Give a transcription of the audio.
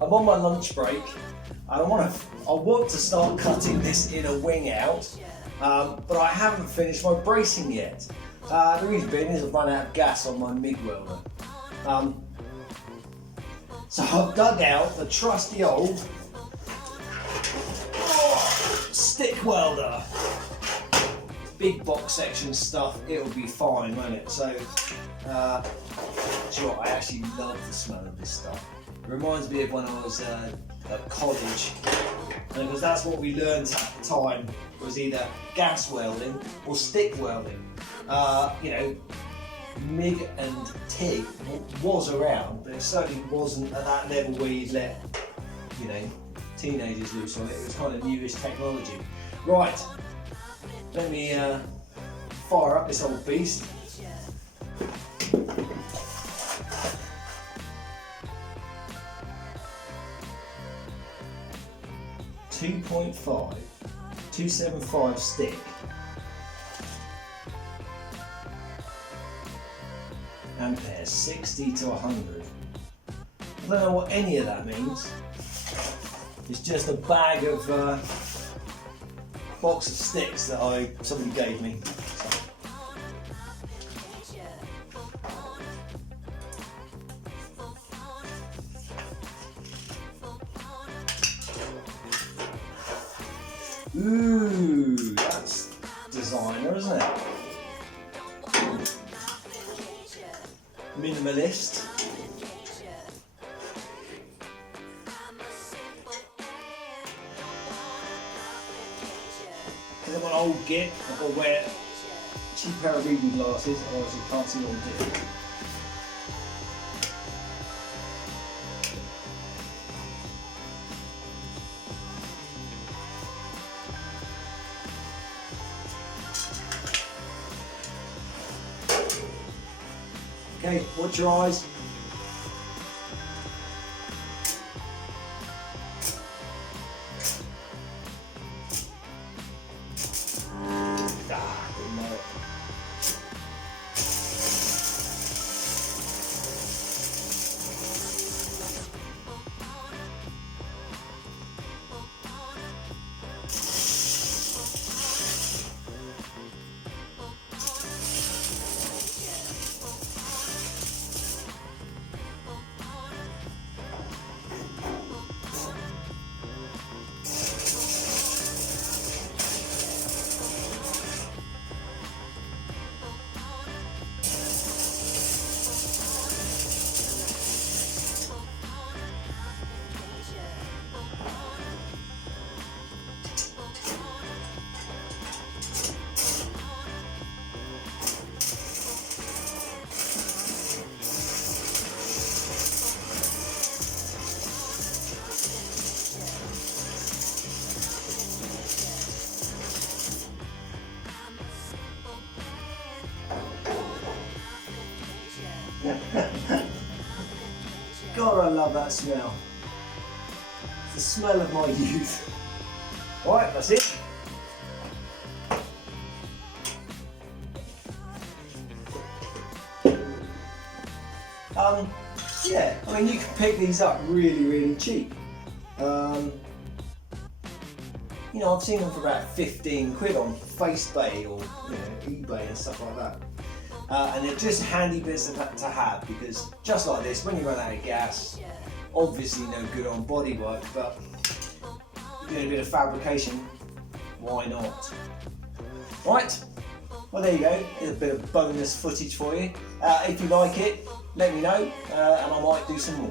I'm on my lunch break and I want to start cutting this inner wing out, but I haven't finished my bracing yet. The reason being is I've run out of gas on my MIG welder. So I've dug out the trusty old stick welder. Big box section stuff, it'll be fine, won't it? So, do you know what, I actually love the smell of this stuff. It reminds me of when I was at college, because that's what we learned at the time, was either gas welding or stick welding. You know, MIG and TIG was around, but it certainly wasn't at that level where you'd let, you know, teenagers loose on it. It was kind of newish technology. Right, let me fire up this old beast. .275 stick. Amperes, 60 to 100. I don't know what any of that means. It's just a bag of box of sticks that somebody gave me. Ooh, that's designer, isn't it? Minimalist. Because I'm an old git, I've got to wear a cheap pair of reading glasses, otherwise you can't see what I'm doing. Okay, watch your eyes. God, I love that smell. It's the smell of my youth. Right, that's it. Yeah, I mean, you can pick these up really, really cheap. You know, I've seen them for about 15 quid on FaceBay or, you know, eBay and stuff like that. And they're just handy bits to have, because just like this, when you run out of gas, obviously no good on bodywork, but doing a bit of fabrication, why not? Right, well there you go, here's a bit of bonus footage for you. If you like it, let me know, and I might do some more.